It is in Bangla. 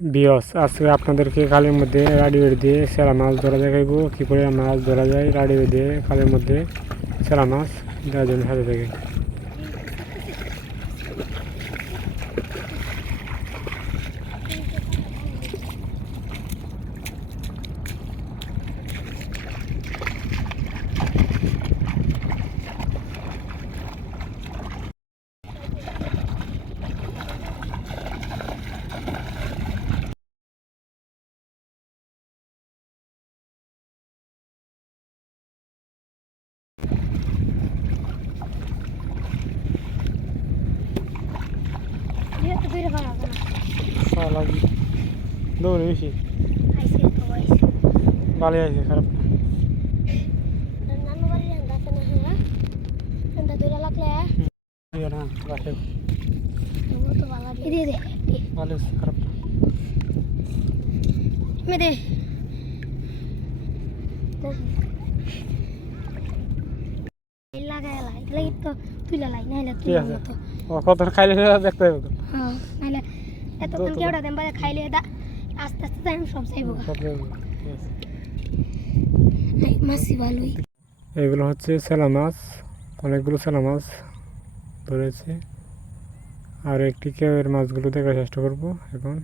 বিয়স, আজকে আপনাদেরকে কালের মধ্যে রাডি বেড়ে দিয়ে সেরা মাছ ধরা দেখাইবো। কী করে মাছ ধরা যায়, রাডি বেড়ে দিয়ে খালের মধ্যে সেরা মাছ দেওয়ার জন্য সাথে থাকে। সালা দৌড়ে বেশি ভালো আছে খারাপ না। তো ভালো খারাপ না। মে দে লাগাই লাই লাগি তো তুই লাই নাইলে তুই। ও কত খাইলে দেখতে হবে তো। এতক্ষণ কেউটা দেন বাদে খাইলে দা আস্তে আস্তে টাইম সব চাইব। মাসি ভালোই এগুলো হচ্ছে সেলা মাছ অনেকগুলো সেলা মাছ ধরেছে। আর একটি কেউ এর মাছগুলো দেখার চেষ্টা করব এখন।